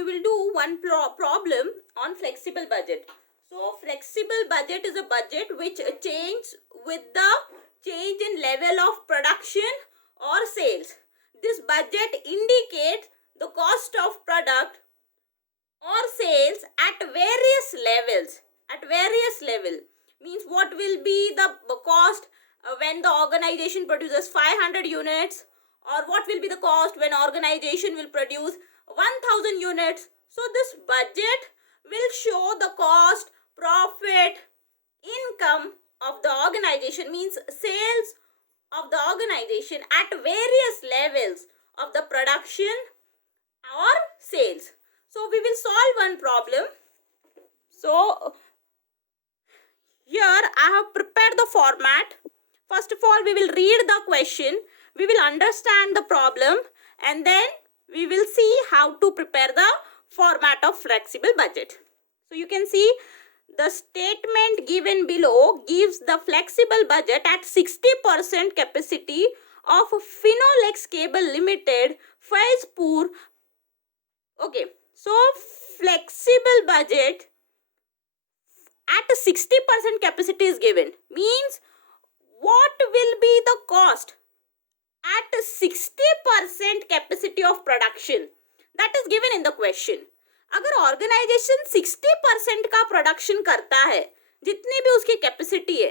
we will do one problem on flexible budget. So flexible budget is a budget which changes with the change in level of production or sales. This budget indicates the cost of product or sales at various levels. At various level means what will be the cost when the organization produces 500 units, or what will be the cost when organization will produce 1000 units. So this budget will show the cost, profit, income of the organization, means sales of the organization at various levels of the production or sales. So we will solve one problem. So here I have prepared the format. First of all, we will read the question, we will understand the problem, and then we will see how to prepare the format of flexible budget. So you can see the statement given below gives the flexible budget at 60% capacity of Finolex Cable Limited, Faizpur. Okay, so flexible budget at 60% capacity is given, means what will be the cost at 60% capacity of production, that is given in the question. अगर organisation 60% का production करता है, जितनी भी उसकी capacity है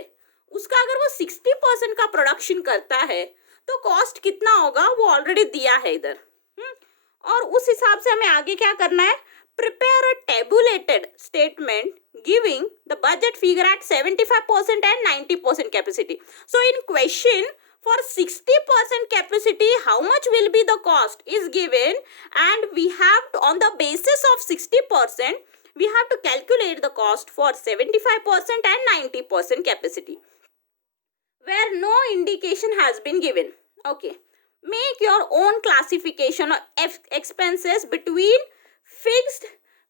उसका अगर वो 60% का प्रोडक्शन करता है तो कॉस्ट कितना होगा वो ऑलरेडी दिया है इधर। और उस हिसाब से हमें आगे क्या करना है, prepare a tabulated statement giving the budget figure at 75% and 90% capacity. So in question, for 60% capacity, how much will be the cost is given, and we have to, on the basis of 60%, we have to calculate the cost for 75% and 90% capacity, where no indication has been given. Okay, make your own classification of expenses between fixed,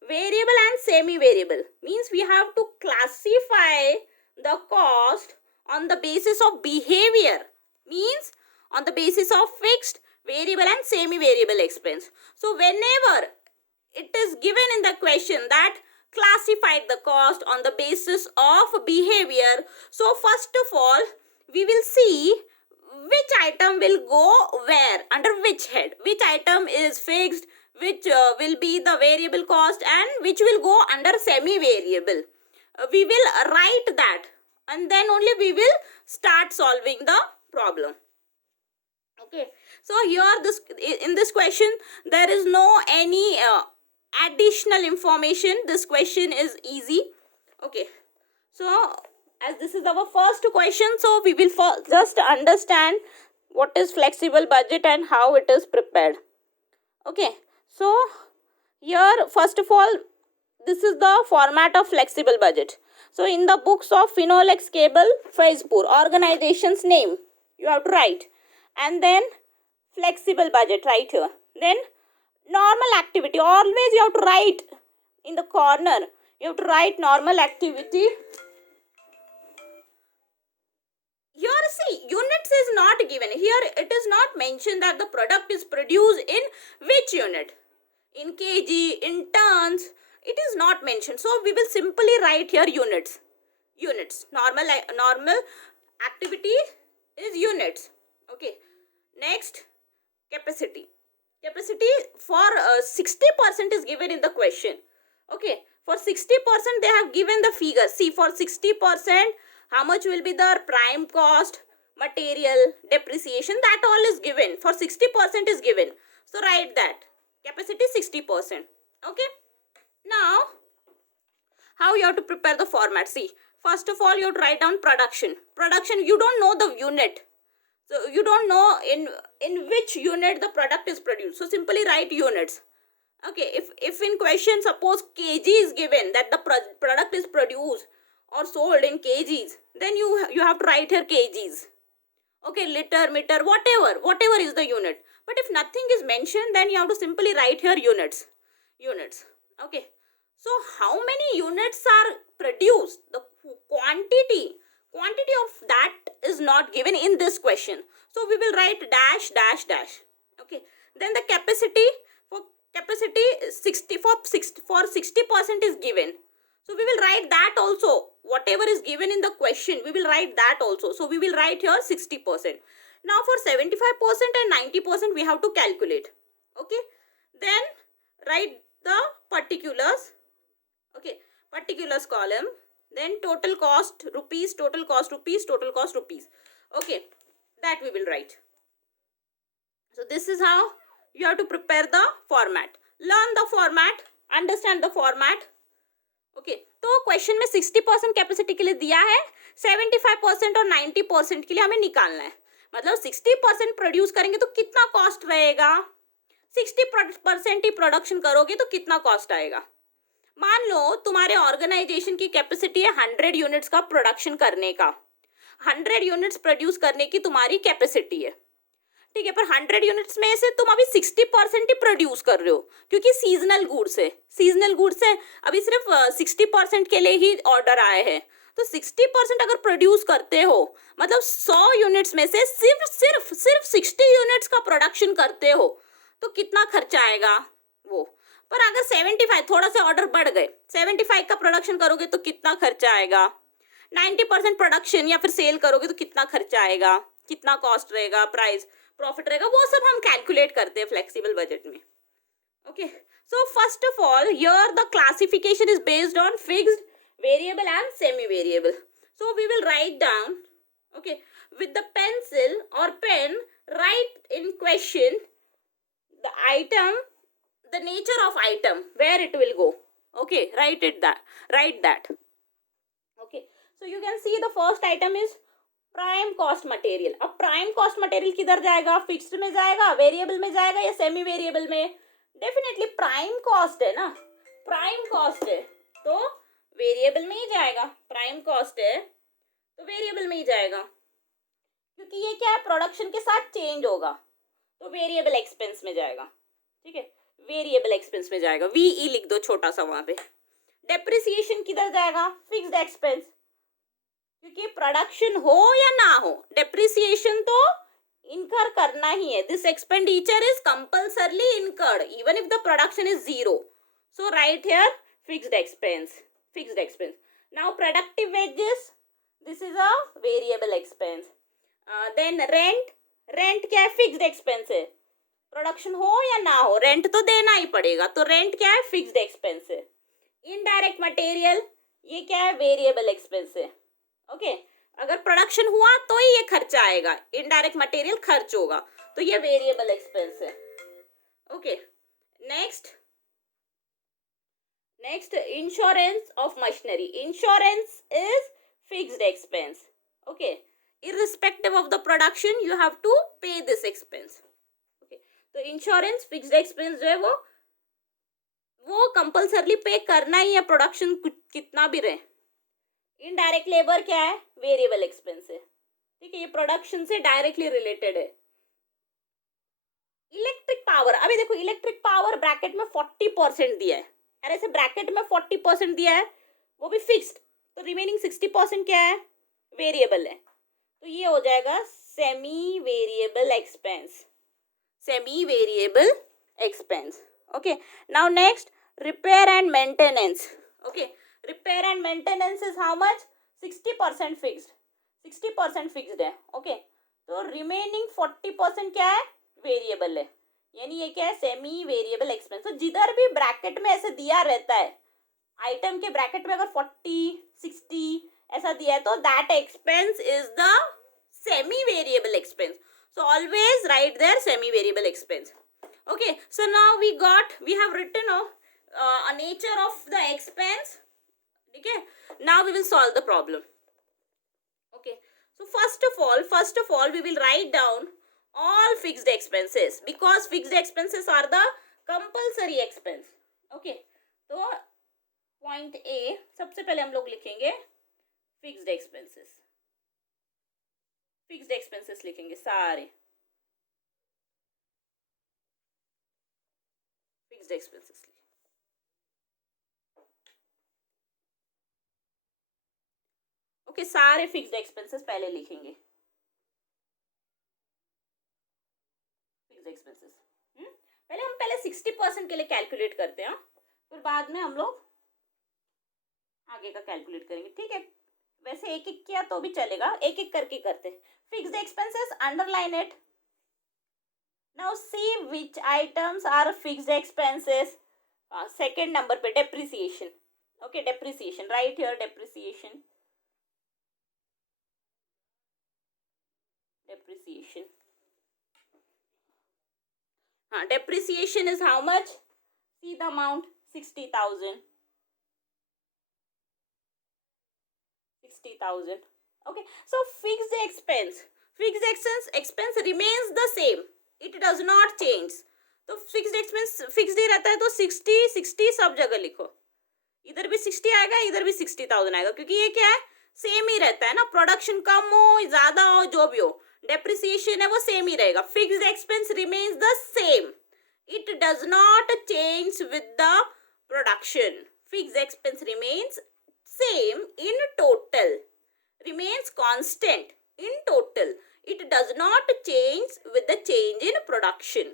variable and semi-variable. Means we have to classify the cost on the basis of behavior, means on the basis of fixed, variable and semi-variable expense. So whenever it is given in the question that classified the cost on the basis of behavior, so first of all we will see which item will go where, under which head, which item is fixed, which will be the variable cost, and which will go under semi-variable. We will write that, and then only we will start solving the problem. Okay, so here in this question there is no any additional information. This question is easy. Okay, so as this is our first question, so we will just understand what is flexible budget and how it is prepared. Okay, so here first of all, this is the format of flexible budget. So in the books of Finolex Cable Faizpur, organization's name you have to write, and then flexible budget right here. Then normal activity, always you have to write in the corner, you have to write normal activity. Here see, units is not given. Here it is not mentioned that the product is produced in which unit, in kg, in tons, it is not mentioned. So we will simply write here units. Normal activity is units. Okay, next capacity for 60% is given in the question. Okay, for 60% they have given the figure. See, for 60% how much will be the prime cost, material, depreciation, that all is given. For 60% is given, so write that capacity 60%. Okay, now how you have to prepare the format. See, first of all you have to write down production. You don't know the unit, so you don't know in which unit the product is produced, so simply write units. Okay, if in question suppose kg is given, that the product is produced or sold in kgs, then you have to write here kgs. Okay, liter, meter, whatever is the unit. But if nothing is mentioned, then you have to simply write here units. Okay, so how many units are produced, the quantity of that is not given in this question, so we will write dash dash dash. Okay, then the capacity, for capacity is 60% is given. So we will write that also. Whatever is given in the question, we will write that also. So we will write here 60%. Now for 75% and 90% we have to calculate. Okay. Then write the particulars. Okay. Particulars column. Then total cost rupees, total cost rupees, total cost rupees. Okay. That we will write. So this is how you have to prepare the format. Learn the format. Understand the format. Okay तो question में 60% capacity के लिए दिया है, 75% और 90% के लिए हमें निकालना है. मतलब 60% प्रोड्यूस करेंगे तो कितना कॉस्ट रहेगा, 60% ही प्रोडक्शन करोगे तो कितना कॉस्ट आएगा. मान लो तुम्हारे ऑर्गेनाइजेशन की कैपेसिटी है 100 यूनिट्स का प्रोडक्शन करने का, 100 यूनिट्स प्रोड्यूस करने की तुम्हारी कैपेसिटी है. ठीक है, पर 100 यूनिट्स में से तुम अभी 60% ही प्रोड्यूस कर रहे हो क्योंकि सीजनल गुड्स है. सीजनल गुड्स है, अभी सिर्फ 60% के लिए ही ऑर्डर आए हैं. तो 60% अगर प्रोड्यूस करते हो मतलब 100 यूनिट्स में से सिर्फ 60 यूनिट्स का प्रोडक्शन करते हो तो कितना खर्चा आएगा वो. पर अगर 75 थोड़ा सा ऑर्डर बढ़ गए, 75 का प्रोडक्शन करोगे तो कितना खर्चा आएगा, 90% प्रोडक्शन या फिर सेल करोगे तो कितना खर्चा आएगा, कितना कॉस्ट रहेगा, प्राइस प्रॉफिट रहेगा, वो सब हम कैलकुलेट करते हैं फ्लेक्सिबल बजट में. Okay, so first of all here the classification is based on fixed, variable and semi variable. So we will write down, okay, with the pencil और pen write in question the item, the nature of item, where it will go. Okay, write that. Okay, so you can see the first item is prime cost material. अब prime cost material किधर जाएगा, fixed में जाएगा, variable में जाएगा या semi variable में. Definitely prime cost है ना, प्राइम कॉस्ट है तो वेरिएबल में ही जाएगा. प्राइम कॉस्ट है तो वेरिएबल में ही जाएगा क्योंकि ये क्या है, प्रोडक्शन के साथ चेंज होगा तो वेरिएबल एक्सपेंस में जाएगा. ठीक है, वेरिएबल एक्सपेंस में जाएगा. वीई लिख दो छोटा सा वहां पे. डेप्रिसिएशन किधर जाएगा, फिक्स्ड एक्सपेंस, क्योंकि प्रोडक्शन हो या ना हो डेप्रिसिएशन तो इनकर करना ही है. This expenditure is compulsorily incurred even if the production is zero. So right here fixed expense. Now productive wages, this is a variable expense. Then rent क्या है, फिक्स्ड एक्सपेंस है. प्रोडक्शन हो या ना हो रेंट तो देना ही पड़ेगा तो रेंट क्या है, फिक्स्ड एक्सपेंस है. इनडायरेक्ट मटेरियल ये क्या है, वेरिएबल एक्सपेंस है. ओके, अगर प्रोडक्शन हुआ तो ही ये खर्चा आएगा, इनडायरेक्ट मटेरियल खर्च होगा तो ये वेरिएबल एक्सपेंस है. Okay, next insurance of machinery. Insurance is fixed expense. Okay, irrespective of the production you have to pay this expense. Okay, तो इंश्योरेंस फिक्स्ड एक्सपेंस जो है वो कंपल्सरली पे करना ही है, प्रोडक्शन कितना भी रहे. इनडायरेक्ट लेबर क्या है, वेरिएबल एक्सपेंस है. ठीक है, ये प्रोडक्शन से डायरेक्टली रिलेटेड है. इलेक्ट्रिक पावर, अभी देखो इलेक्ट्रिक पावर ब्रैकेट में 40% दिया है, अरे ऐसे ब्रैकेट में 40% दिया है वो भी फिक्स्ड, तो रिमेनिंग 60% क्या है, वेरिएबल है. तो ये हो जाएगा semi variable expense. Okay, now next repair and maintenance. Okay, repair and maintenance is how much, 60% fixed, 60% fixed है. ओके, तो रिमेनिंग 40% क्या है, वेरिएबल है. यानी ये क्या है, सेमी वेरिएबल एक्सपेंस. तो जिधर भी ब्रैकेट में ऐसे दिया रहता है, आइटम के ब्रैकेट में अगर 40, 60 ऐसा दिया है तो that expense is the semi variable expense. So always write there semi variable expense. Okay, so now we have written a nature of the expense. Okay, now we will solve the problem. Okay, so first of all we will write down all fixed expenses because fixed expenses are the compulsory expense. Okay, तो point A सबसे पहले हम लोग लिखेंगे fixed expenses. Fixed expenses लिखेंगे सारे, fixed expenses. Okay, सारे fixed expenses पहले लिखेंगे. फिक्स्ड एक्सपेंसेस पहले 60% के लिए कैलकुलेट करते हैं, फिर बाद में हम लोग आगे का कैलकुलेट करेंगे, ठीक है। वैसे एक एक किया तो भी चलेगा, एक एक करके करते हैं। Fixed expenses, underline it. Now see which items are fixed expenses. Second number पे depreciation, okay, depreciation, right here depreciation, depreciation, हाँ, depreciation is how much, see the amount 60,000, 60,000, okay. So fixed expense remains the same, it does not change. तो fixed expense fixed ही रहता है, तो 60 सब जगह लिखो, इधर भी 60 आएगा, इधर भी 60,000 आएगा, क्योंकि ये क्या है, सेम ही रहता है ना, प्रोडक्शन कम हो ज्यादा हो जो भी हो, डेप्रिसिएशन है वो सेम ही रहेगा। Fixed expense remains the same, it does not change with the production. Fixed expense remains same in total, remains constant in total, it does not change with the change in production.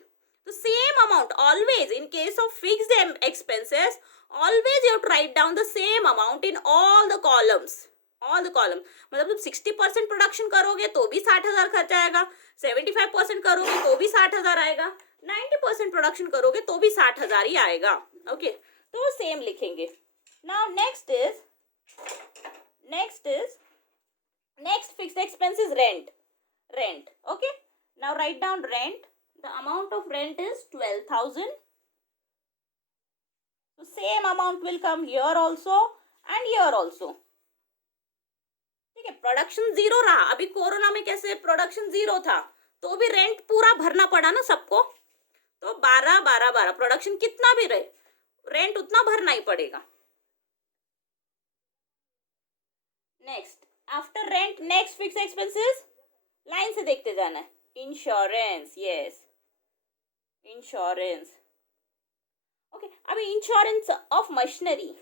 The same amount always, in case of fixed expenses, always you have to write down the same amount in all the columns, all the column। मतलब तुम 60% production करोगे तो भी 60,000 खर्चा आएगा, 75% करोगे तो भी 60,000 आएगा, 90% प्रोडक्शन करोगे तो भी 60,000 ही आएगा, ओके। तो सेम लिखेंगे। Now next fixed expense is rent, okay. Now write down rent, the amount of rent is 12,000, so same amount will come here also and here also, ठीक है। प्रोडक्शन जीरो रहा, अभी कोरोना में कैसे production zero था तो भी rent पूरा भरना पड़ा ना सबको, तो 12 प्रोडक्शन कितना भी रहे रेंट उतना भरना ही पड़ेगा। Next after rent, next fix expenses, line से देखते जाना है। Insurance, yes, insurance, okay. अभी इंश्योरेंस ऑफ मशीनरी,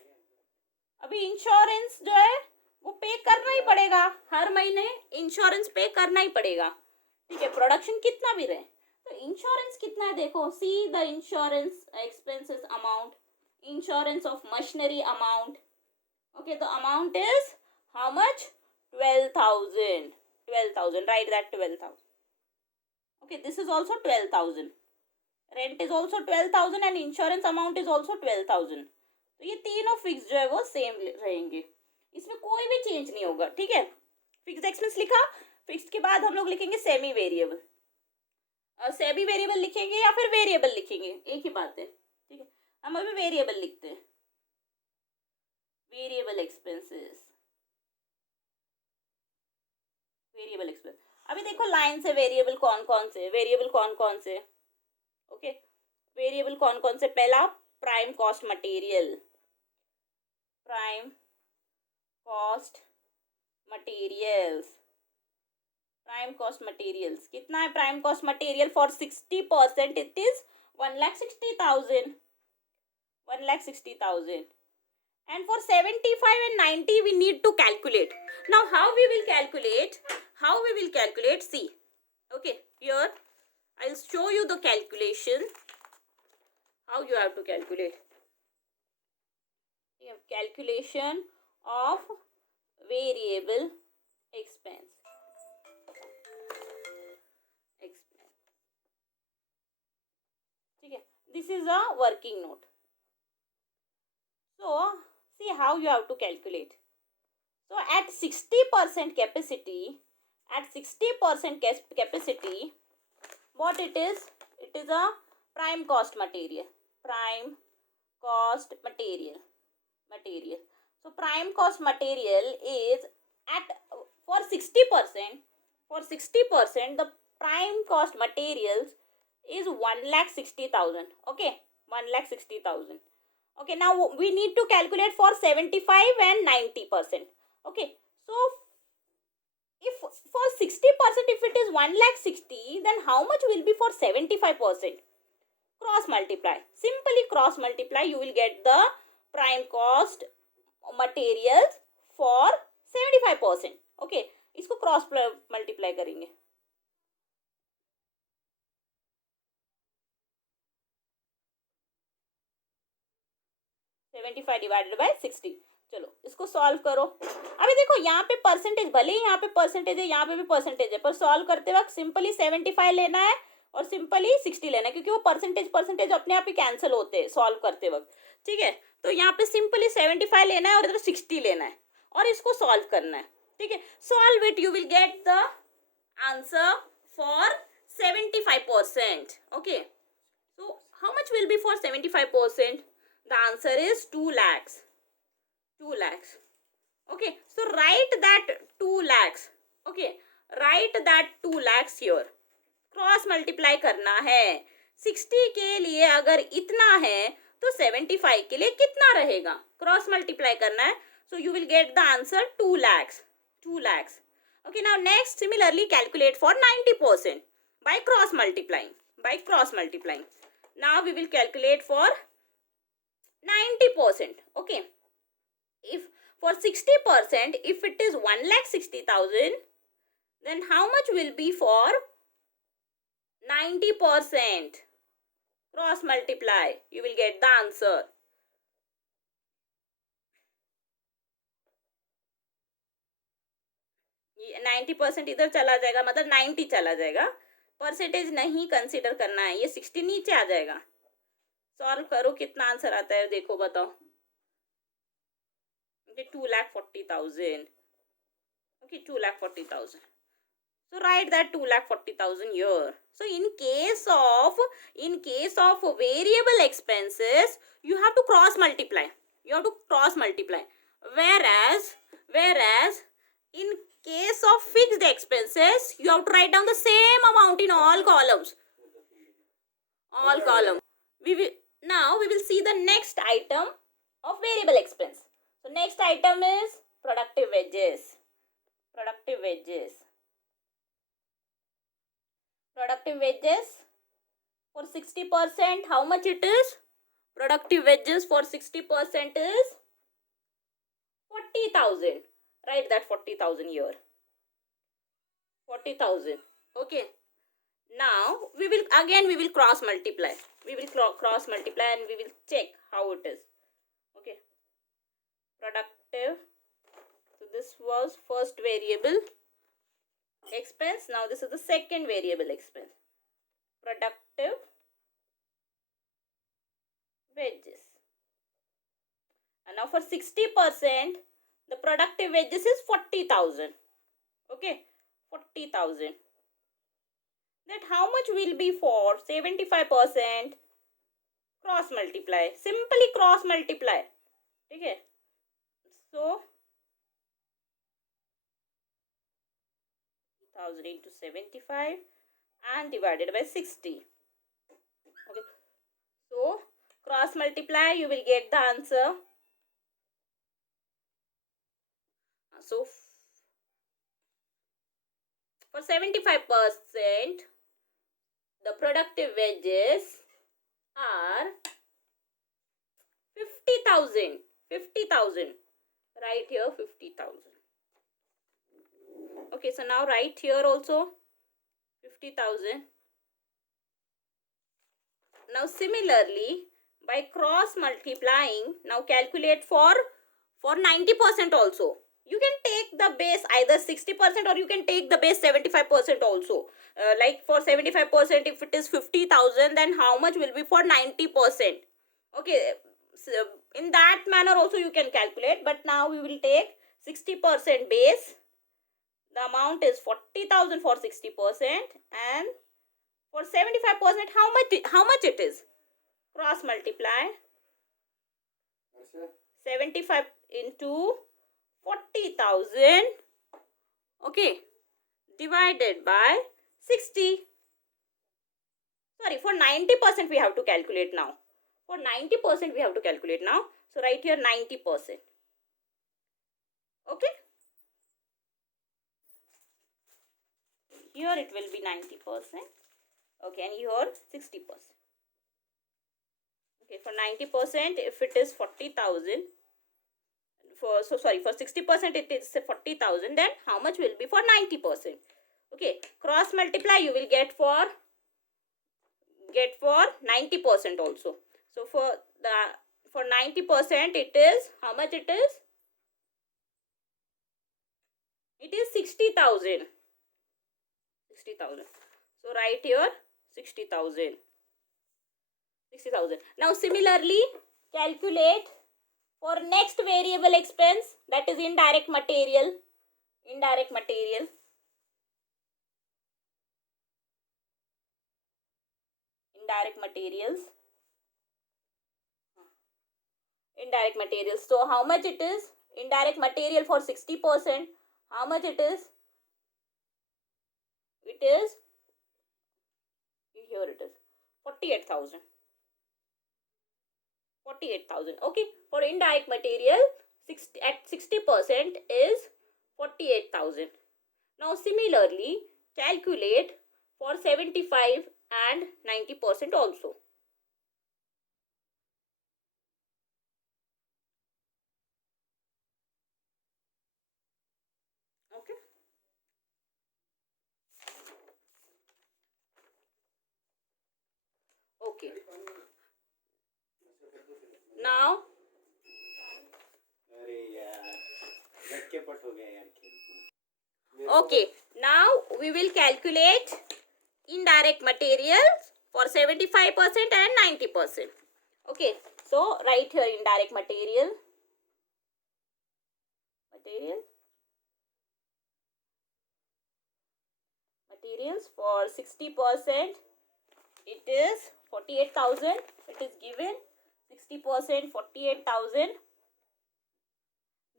अभी इंश्योरेंस जो है वो पे करना ही पड़ेगा, हर महीने इंश्योरेंस पे करना ही पड़ेगा, ठीक है, प्रोडक्शन कितना भी रहे। तो इंश्योरेंस कितना है देखो, see the insurance expenses amount, insurance of machinery amount, okay, the amount is how much, 12,000, 12,000, write that 12,000, okay, this is also 12,000, rent is also 12,000 and insurance amount is also 12,000। तो ये तीनों फिक्स जो है वो same रहेंगे, इसमें कोई भी चेंज नहीं होगा, ठीक है। फिक्स्ड एक्सपेंस लिखा, फिक्स्ड के बाद हम लोग लिखेंगे सेमी वेरिएबल, सेमी वेरिएबल लिखेंगे या फिर वेरिएबल लिखेंगे, एक ही बात है, ठीक है। हम अभी वेरिएबल लिखते हैं, वेरिएबल एक्सपेंसेस, वेरिएबल एक्सपेंस। अभी देखो लाइन से वेरिएबल कौन कौन से, वेरिएबल कौन कौन से, ओके, वेरिएबल कौन कौन से। पहला prime cost material, prime cost materials, prime cost materials कितना है, prime cost material for 60% it is 1,60,000, 1,60,000, and for 75 and 90 we need to calculate. Now how we will calculate, see, okay, here I'll show you the calculation, how you have to calculate. You have calculation of variable expense, ठीक है, this is a working note, so see how you have to calculate. So at 60% capacity, what it is a prime cost material, so prime cost material is at, for 60% the prime cost materials is 1,60,000, okay, 1,60,000, okay. Now we need to calculate for 75 and 90%, okay. So if for 60%, if it is 1,60,000, then how much will be for 75%? Cross multiply, simply cross multiply, you will get the prime cost materials for 75%, okay. इसको cross multiply करेंगे, 75 divided by 60। चलो इसको solve करो। अभी देखो यहाँ पे percentage, भले ही यहाँ पे परसेंटेज है, यहाँ पे भी परसेंटेज है, पर सॉल्व करते वक्त सिंपली 75 लेना है और सिंपली 60 लेना है, क्योंकि वो परसेंटेज परसेंटेज अपने आप ही कैंसिल होते हैं सॉल्व करते वक्त। ठीक है, तो यहाँ पे सिंपली 75 लेना है और इधर 60 लेना है और इसको सॉल्व करना है। ठीक है, solve it, you will get the answer for 75%. Okay, so how much will be for 75%? The answer is 2 lakhs. 2 lakhs. Okay, so write that 2 lakhs. Okay, write that 2 lakhs here. Cross multiply करना है। 60 के लिए अगर इतना है तो 75 के लिए कितना रहेगा, क्रॉस मल्टीप्लाई करना है। So you will get the answer 2 lakhs. 2 lakhs. Okay, now next similarly calculate for 90% by cross multiplying. By cross multiplying. Now we will calculate for 90%. Okay. If for 60%, if it is 1,60,000, then how much will be for 90%? Cross multiply. You will get the answer. ये 90% इधर चला जाएगा, मतलब 90 चला जाएगा, percentage नहीं consider करना है, ये 60 नीचे आ जाएगा। सॉल्व करो, कितना आंसर आता है देखो, बताओ। 2,40,000. Okay, 2,40,000. So write that 2,40,000 here. So in case of variable expenses, you have to cross multiply. You have to cross multiply. Whereas in case of fixed expenses, you have to write down the same amount in all columns. All columns. We will see the next item of variable expense. So next item is productive wages. Productive wages. Productive wages for 60%, how much it is? Productive wages for 60% is 40,000. Write that 40,000 here. 40,000. Okay. Now we will cross multiply. We will cross multiply and we will check how it is. Okay. Productive. So this was first variable expense. Now this is the second variable expense. Productive wages. And now for 60%, the productive wages is 40,000. Okay, 40,000. That how much will be for 75%? Cross multiply. Simply cross multiply. Okay. So 1,000 into 75 and divided by 60. Okay. So cross multiply, you will get the answer. So for 75%, the productive wages are 50,000. 50,000. Right here 50,000. Okay, so now write here also 50,000. Now similarly, by cross multiplying, now calculate for 90% also. You can take the base either 60% or you can take the base 75% also. Like for 75%, if it is 50,000, then how much will be for 90%? Okay, so in that manner also you can calculate, but now we will take 60% base. The amount is 40,000 for 60%, and for 75%, how much it is? Cross multiply. 75 into 40,000. Okay, divided by 60. Sorry, for 90% we have to calculate now. For 90% we have to calculate now. So write here 90%. Okay. Here it will be 90%. Okay, and here 60%. Okay, for 90%, if it is 40,000, for 60% it is 40,000, then how much will be for 90%? Okay, cross multiply, you will get for 90% also. So for for 90% it is, how much it is? It is 60,000. 60,000. So write here 60,000. 60,000. Now similarly calculate for next variable expense, that is indirect material. Indirect material. Indirect materials. Indirect materials. So how much it is? Indirect material for 60%. How much it is? It is, here it is, 48,000. 48,000. Okay. For indirect material, at 60% is 48,000. Now similarly calculate for 75 and 90% also. Okay. Okay. Now, okay, now we will calculate indirect materials for 75% and 90%. Okay, so write here indirect material. Materials for 60%, it is 48,000. It is given 60%, 48,000.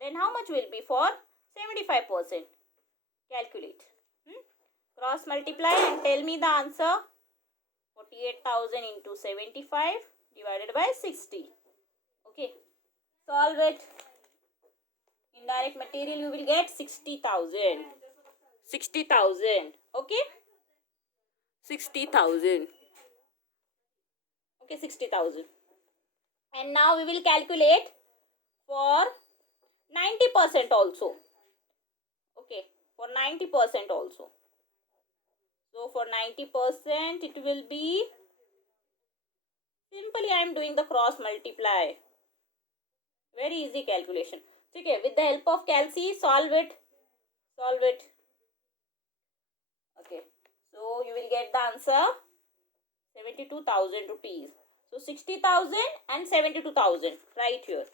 Then how much will be for 75%? Calculate. Cross multiply and tell me the answer. 48,000 into 75 divided by 60. Okay. Solve it. Indirect material you will get 60,000. 60,000. Okay. 60,000. Okay, 60,000. And now we will calculate for 90% also. Okay, for 90% also. So for 90% it will be, simply I am doing the cross multiply. Very easy calculation. Okay, with the help of calci, solve it. Solve it. Okay, so you will get the answer 72,000 rupees. So 60,000 and 72,000 right here.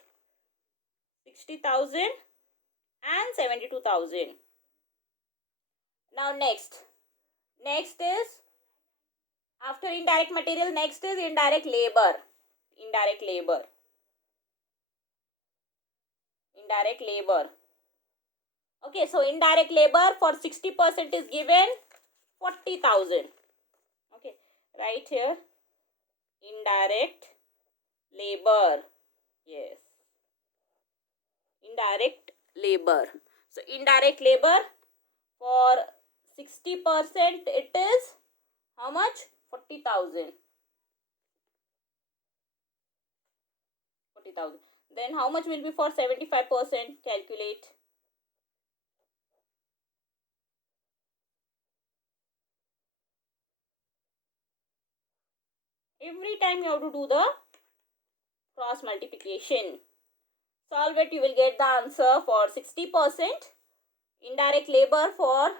60,000 and 72,000. Now next is, after indirect material, next is indirect labor. Indirect labor. Indirect labor. Okay, so indirect labor for 60% is given 40,000. Okay, right here indirect labor. Yes, indirect labor. So indirect labor for 60% it is how much? 40,000. 40,000. Then how much will be for 75%? Calculate. Every time you have to do the cross multiplication. Solve it, you will get the answer for 60%. Indirect labor for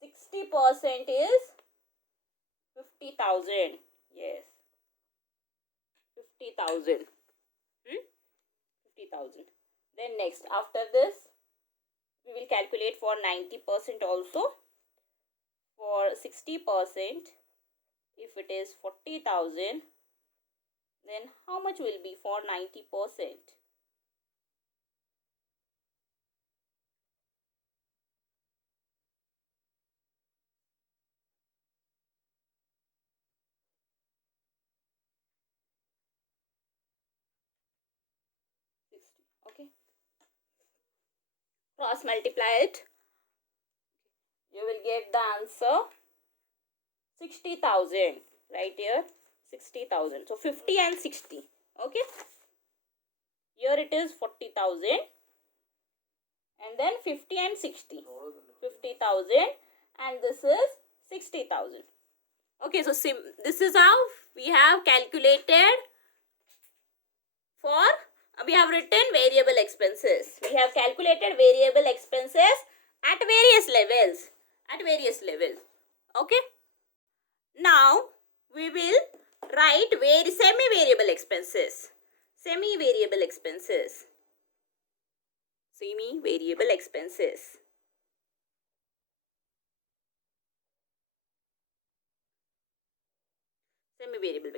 60% is 50,000. Yes, 50,000. 50,000. Then next, after this, we will calculate for 90% also. For 60%, if it is 40,000, then how much will be for 90%? Okay, cross multiply it, you will get the answer 60,000 right here. 60,000. So 50 and 60. Okay, here it is 40,000 and then 50 and 60. 50,000 and this is 60,000. Okay, so this is how we have calculated We have written variable expenses. We have calculated variable expenses at various levels. Okay. Now we will write semi-variable expenses. Semi-variable expenses. Semi-variable expenses. Semi-variable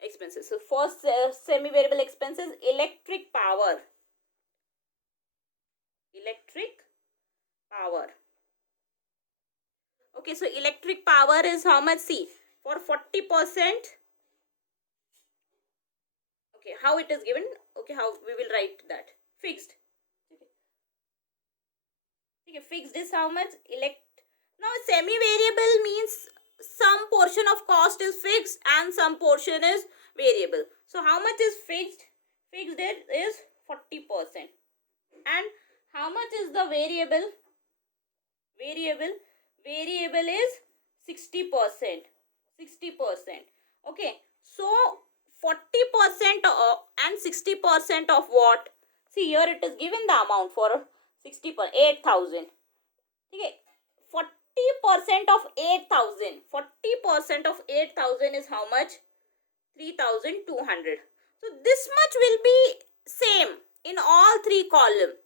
expenses. So first semi-variable expenses, electric power. Electric power. Okay, so electric power is how much? See, for 40%. Okay, how it is given? Okay, how we will write that? Fixed. Okay, fixed is how much? Now semi-variable means some portion of cost is fixed and some portion is variable. So how much is fixed? Fixed is 40%. And how much is the variable? Variable is 60%. 60%. Okay, so 40% and 60% of what? See, here it is given the amount for 60 per 8,000. Okay, 40% of 8,000. 40% of 8,000 is how much? 3,200. So this much will be same in all three columns.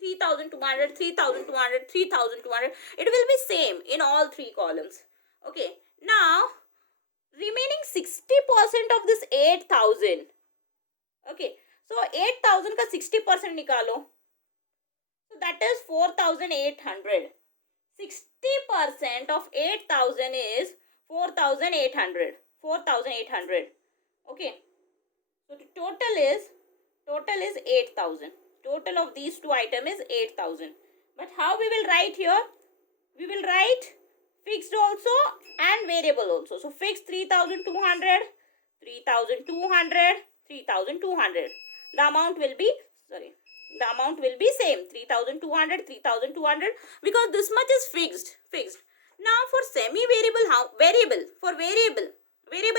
3,200, 3,200, 3,200. It will be same in all three columns. Okay, now remaining 60% of this 8,000. Okay, so 8,000 का 60% निकालो. So that is 4,800. 60% of 8,000 is 4,800. 4,800. Okay, so the total is 8,000. Total of these two items is 8,000. But how we will write here? We will write fixed also and variable also. So fixed 3,200, 3,200, 3,200. The amount will be same, 3,200, 3,200, because this much is fixed. Now for semi-variable, variable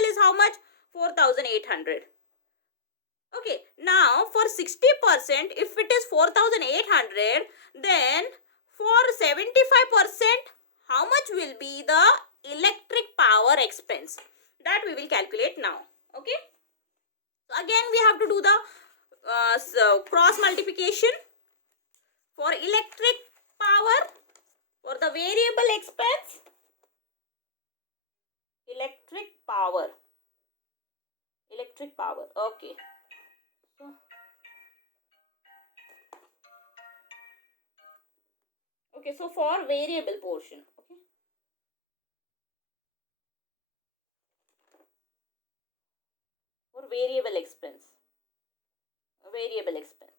is how much? 4,800. Okay, now for 60%, if it is 4,800, then for 75%, how much will be the electric power expense? That we will calculate now. Okay, so again we have to do the cross multiplication for electric power, for the variable expense. Electric power. Okay. Okay, so for variable portion, okay. For variable expense. Variable expense.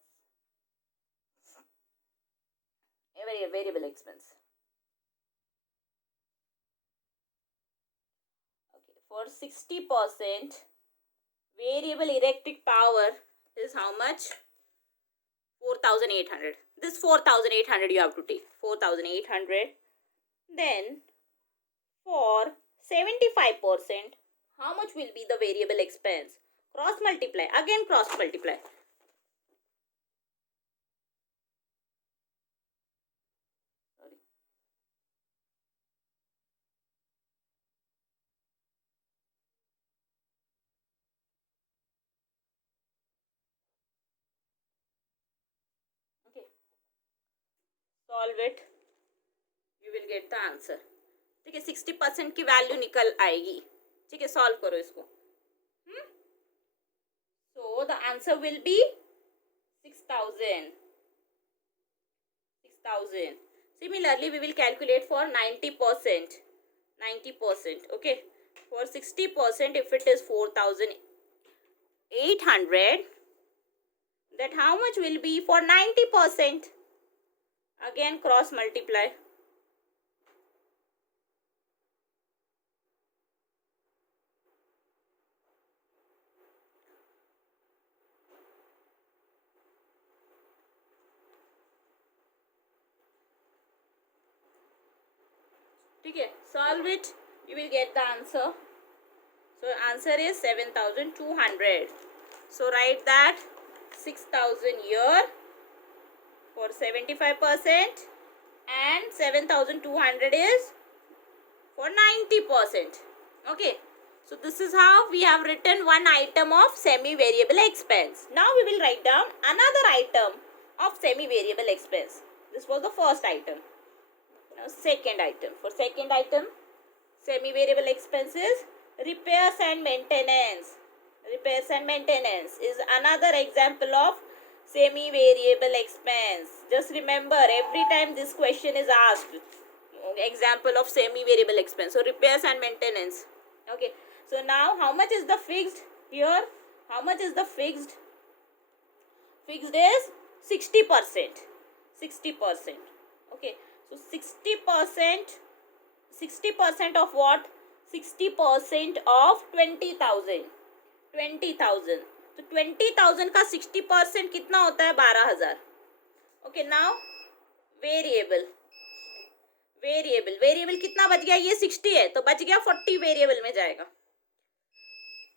Okay, for 60%, variable electric power is how much? 4,800. This 4,800 you have to take. 4,800. Then for 75%, how much will be the variable expense? Cross multiply. Again cross multiply. Sorry. Okay. Solve it. You will get the answer. ठीक है, 60% की value निकल आएगी. ठीक है, solve करो इसको. So the answer will be 6,000. 6,000. Similarly, we will calculate for 90%. 90%. Okay. For 60%, if it is 4,800, that how much will be for 90%? Again cross multiply. Okay, solve it. You will get the answer. So answer is 7,200. So write that 6,000 year for 75% and 7,200 is for 90%. Okay, so this is how we have written one item of semi-variable expense. Now we will write down another item of semi-variable expense. This was the first item. Now second item. For second item, semi-variable expenses, repairs and maintenance. Repairs and maintenance is another example of semi-variable expense. Just remember, every time this question is asked, example of semi-variable expense. So repairs and maintenance. Okay. So now how much is the fixed here? How much is the fixed? Fixed is 60%. 60%. Okay. So 60%. 60% of what? 60% of 20,000. 20,000. तो 20,000 का 60% कितना होता है? 12,000. Okay, now variable. Variable कितना बच गया? ये 60 है तो बच गया 40 वेरिएबल में जाएगा.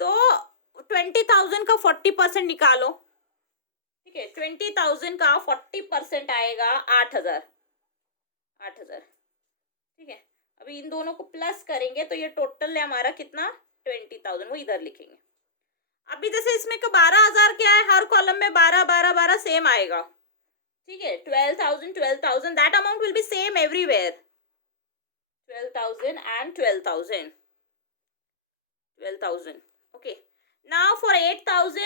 तो 20,000 का 40% निकालो. ठीक है, 20,000 का 40% आएगा 8,000. 8,000. ठीक है, अभी इन दोनों को प्लस करेंगे तो ये टोटल है हमारा कितना? 20,000. वो इधर लिखेंगे. अभी जैसे इसमें का 12,000 क्या है? हर कॉलम में 12 12 12 सेम आएगा. ठीक है, 12,000 that amount will be same everywhere. 12,000 and 12,000. Okay, now for 8,000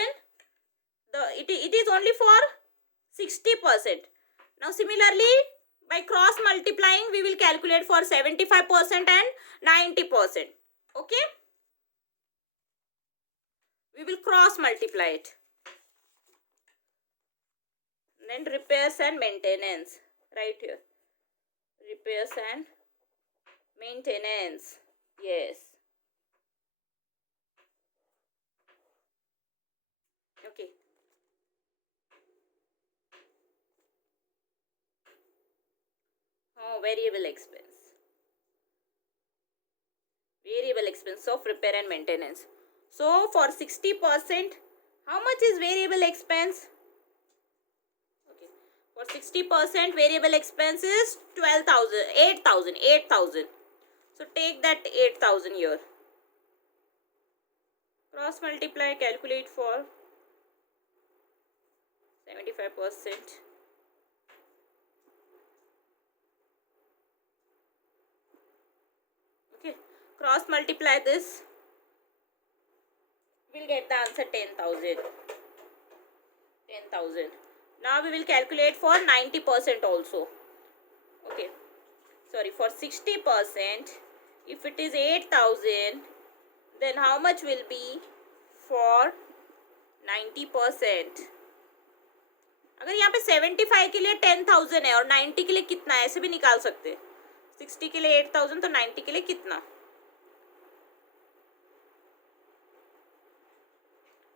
it is only for 60%. Now similarly, by cross multiplying we will calculate for 75% and 90%. Okay, we will cross multiply it. Then repairs and maintenance, right here, repairs and maintenance. Yes. Okay. Oh, variable expense. Variable expense of repair and maintenance. So for 60%, how much is variable expense? Okay. For 60% variable expense is 12,000, 8,000. So take that 8,000 here. Cross multiply, calculate for 75%. Okay, cross multiply this. We'll get the answer 10,000. 10,000. Now we will calculate for 90% also. Okay, sorry, for 60%, if it is 8,000, then how much will be for 90%? अगर यहाँ पे 75 के लिए 10,000 है और 90 के लिए कितना है, ऐसे भी निकाल सकते हैं. 60 के लिए 8,000 तो 90 के लिए कितना?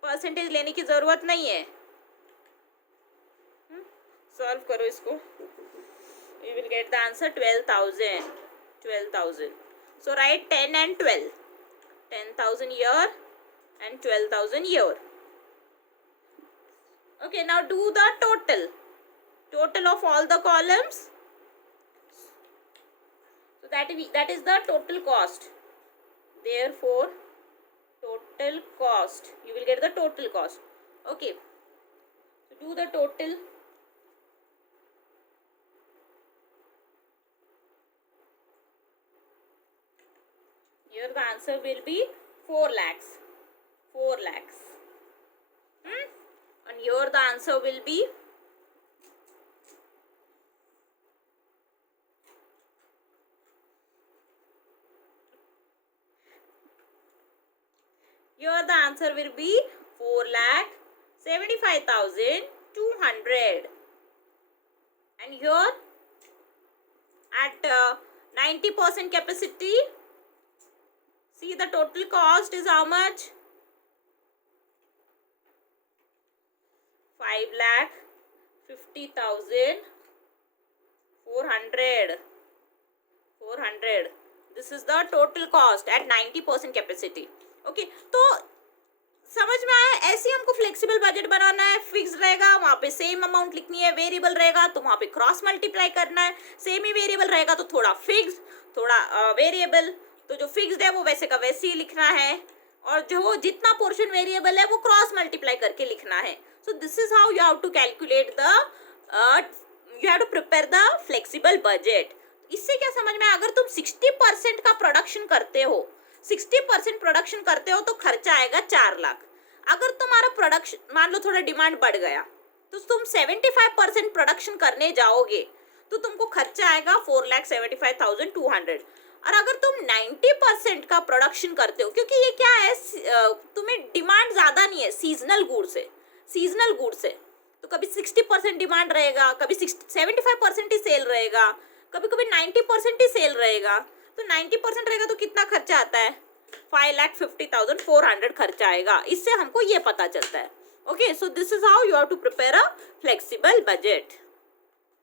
परसेंटेज लेने की जरूरत नहीं है. सॉल्व करो इसको. We will get the answer 12,000. 12,000. So write 10 and 12. 10,000 here and 12,000 here. Okay, now do the total. Total of all the columns. So that is the total cost. Therefore, total cost. You will get the total cost. Okay. So do the total. Here the answer will be 4 lakhs. 4 lakhs. And here the answer will be here the answer will be 4,75,200. And here at 90% capacity, see the total cost is how much? 5,50,400. 400. This is the total cost at 90% capacity. Okay, तो समझ में आया? ऐसे ही हमको flexible budget बनाना है. Fix रहेगा वहाँ पे सेम अमाउंट लिखनी है, वेरिएबल रहेगा तो वहाँ पे क्रॉस मल्टीप्लाई करना है, सेम ही वेरिएबल रहेगा तो थोड़ा फिक्स थोड़ा वेरिएबल, तो जो फिक्स्ड है वो वैसे का वैसे ही लिखना है, और जो जितना पोर्शन वेरिएबल है वो क्रॉस मल्टीप्लाई करके लिखना है. So this is how you have to calculate the you have to prepare the flexible budget. इससे क्या समझ में, अगर तुम 60% का प्रोडक्शन करते हो, 60% प्रोडक्शन करते हो तो खर्चा आएगा 4 लाख. अगर तुम्हारा प्रोडक्शन मान लो थोड़ा डिमांड बढ़ गया तो तुम 75% प्रोडक्शन करने जाओगे तो तुमको खर्चा आएगा 4,75,200. और अगर तुम 90% का प्रोडक्शन करते हो, क्योंकि ये क्या है, तुम्हें डिमांड ज़्यादा नहीं है, सीजनल गुड्स है, सीजनल गुड्स है, तो कभी 60% डिमांड रहेगा, कभी 75% ही सेल रहेगा, कभी कभी 90% ही सेल रहेगा. तो 90% रहेगा तो कितना खर्चा आता है, 5,50,400 खर्चा आएगा. इससे हमको ये पता चलता है. Okay, so this is how you have to prepare a flexible budget.